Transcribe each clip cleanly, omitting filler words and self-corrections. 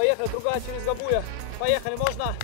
Поехали, другая через Габуя. Поехали, можно?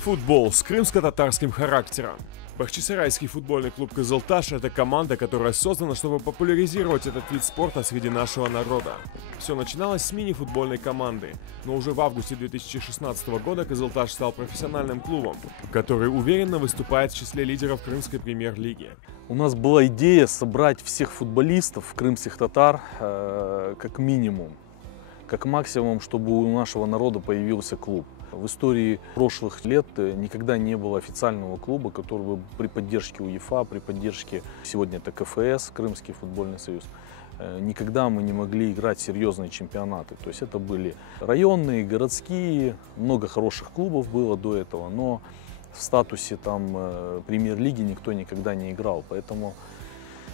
Футбол с крымско-татарским характером. Бахчисарайский футбольный клуб «Кызылташ» — это команда, которая создана, чтобы популяризировать этот вид спорта среди нашего народа. Все начиналось с мини-футбольной команды, но уже в августе 2016 года «Кызылташ» стал профессиональным клубом, который уверенно выступает в числе лидеров крымской премьер-лиги. У нас была идея собрать всех футболистов, крымских татар, как минимум, как максимум, чтобы у нашего народа появился клуб. В истории прошлых лет никогда не было официального клуба, который бы при поддержке УЕФА, при поддержке, сегодня это КФС, Крымский футбольный союз, никогда мы не могли играть серьезные чемпионаты. То есть это были районные, городские, много хороших клубов было до этого, но в статусе там премьер-лиги никто никогда не играл. Поэтому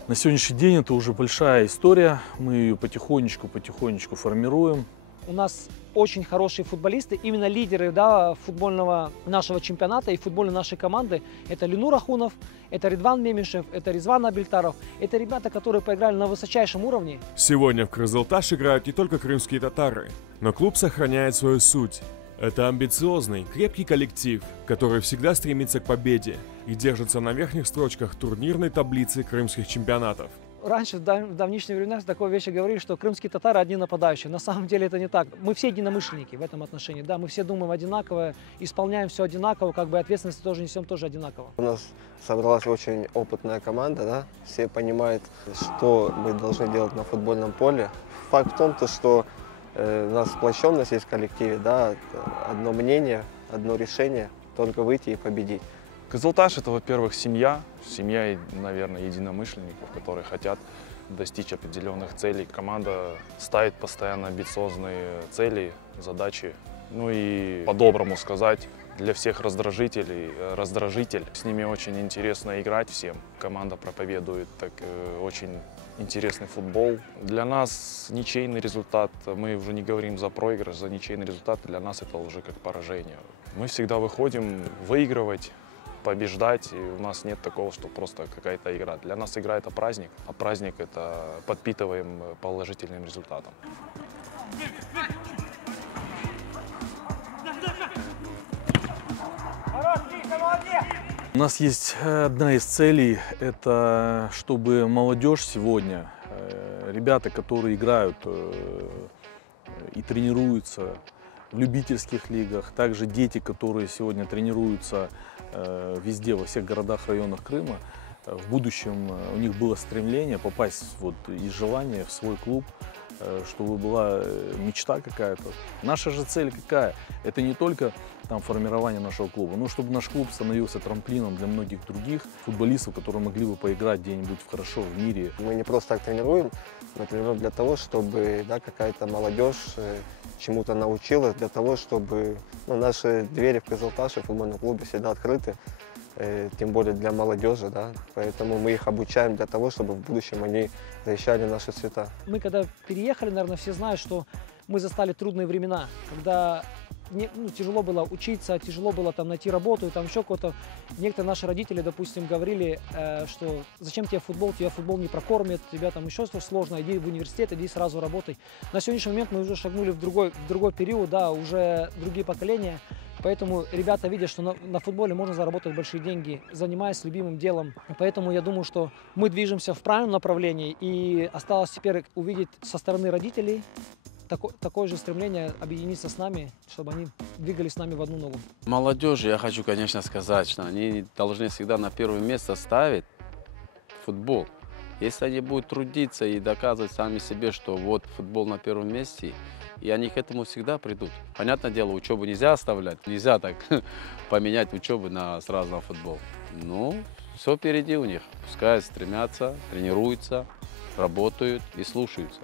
на сегодняшний день это уже большая история, мы ее потихонечку формируем. У нас очень хорошие футболисты, именно лидеры, да, футбольного нашего чемпионата и футбольной нашей команды. Это Ленур Ахунов, это Ридван Мемишев, это Ризван Абельтаров. Это ребята, которые поиграли на высочайшем уровне. Сегодня в «Кызылташ» играют не только крымские татары, но клуб сохраняет свою суть. Это амбициозный, крепкий коллектив, который всегда стремится к победе и держится на верхних строчках турнирной таблицы крымских чемпионатов. Раньше, в давнишние времена, такой вещи говорили, что крымские татары одни нападающие. На самом деле это не так. Мы все единомышленники в этом отношении. Да, мы все думаем одинаково, исполняем все одинаково, как бы ответственность тоже несем тоже одинаково. У нас собралась очень опытная команда, да? Все понимают, что мы должны делать на футбольном поле. Факт в том, что у нас сплоченность есть в коллективе, да? Одно мнение, одно решение, только выйти и победить. «Кызылташ» — это, во-первых, семья, наверное, единомышленников, которые хотят достичь определенных целей. Команда ставит постоянно амбициозные цели, задачи. Ну и по-доброму сказать, для всех раздражитель. С ними очень интересно играть всем. Команда проповедует очень интересный футбол. Для нас ничейный результат, мы уже не говорим за проигрыш, за ничейный результат, для нас это уже как поражение. Мы всегда выходим выигрывать, побеждать, и у нас нет такого, что просто какая-то игра. Для нас игра — это праздник, а праздник — это подпитываем положительным результатом. У нас есть одна из целей, это чтобы молодежь сегодня, ребята, которые играют и тренируются в любительских лигах, также дети, которые сегодня тренируются везде, во всех городах, районах Крыма, в будущем у них было стремление попасть и желание в свой клуб, чтобы была мечта какая-то. Наша же цель какая? Это не только формирование нашего клуба, но чтобы наш клуб становился трамплином для многих других футболистов, которые могли бы поиграть где-нибудь хорошо в мире. Мы не просто так тренируем, мы тренируем для того, чтобы какая-то молодежь чему-то научилась, для того, чтобы наши двери в «Кызылташе», в футбольном клубе всегда открыты, тем более для молодежи, да? Поэтому мы их обучаем для того, чтобы в будущем они защищали наши цвета. Мы когда переехали, наверное, все знают, что мы застали трудные времена, когда тяжело было учиться, тяжело было найти работу, еще кого-то. Некоторые наши родители, допустим, говорили, что зачем тебе тебя футбол не прокормит, тебя еще что сложно, иди в университет, иди сразу работай. На сегодняшний момент мы уже шагнули в другой период, да, уже другие поколения. Поэтому ребята видят, что на футболе можно заработать большие деньги, занимаясь любимым делом. Поэтому я думаю, что мы движемся в правильном направлении, и осталось теперь увидеть со стороны родителей такое же стремление объединиться с нами, чтобы они двигались с нами в одну ногу. Молодежи, я хочу, конечно, сказать, что они должны всегда на первое место ставить футбол. Если они будут трудиться и доказывать сами себе, что футбол на первом месте, и они к этому всегда придут. Понятное дело, учебу нельзя оставлять, нельзя так поменять учебу сразу на футбол. Все впереди у них. Пускай стремятся, тренируются, работают и слушаются.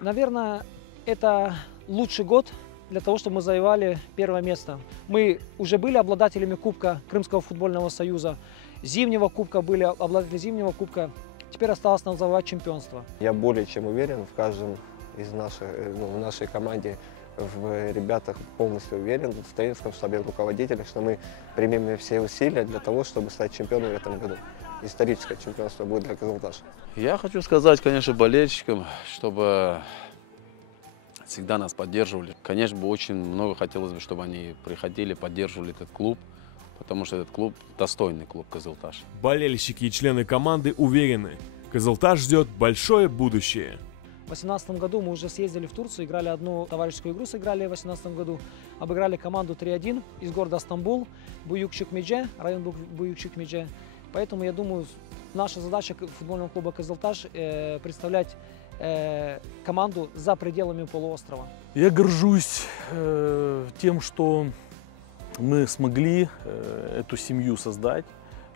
Наверное, это лучший год для того, чтобы мы завоевали первое место. Мы уже были обладателями Кубка Крымского футбольного союза, Зимнего кубка, были обладатели Зимнего кубка. Теперь осталось нам завоевать чемпионство. Я более чем уверен в каждом из в нашей команде в ребятах полностью уверен, в тренерском штабе, в руководителях, что мы примем все усилия для того, чтобы стать чемпионом в этом году. Историческое чемпионство будет для Кызылташа. Я хочу сказать, конечно, болельщикам, чтобы всегда нас поддерживали. Конечно, бы очень много хотелось бы, чтобы они приходили, поддерживали этот клуб, потому что этот клуб достойный клуб Кызылташ. Болельщики и члены команды уверены, Кызылташ ждет большое будущее. В 2018 году мы уже съездили в Турцию, играли одну товарищескую игру, сыграли в 2018 году, обыграли команду 3-1 из города Стамбул, Буюкчик-Медже, район Буюкчик-Медже. Поэтому, я думаю, наша задача футбольного клуба «Кызылташ» представлять команду за пределами полуострова. Я горжусь тем, что мы смогли эту семью создать,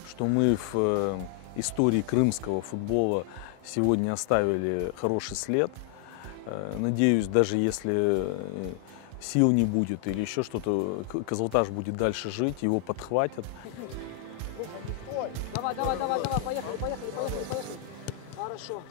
что мы в истории крымского футбола сегодня оставили хороший след. Надеюсь, даже если сил не будет или еще что-то, Кызылташ будет дальше жить, его подхватят. Давай, поехали. Хорошо.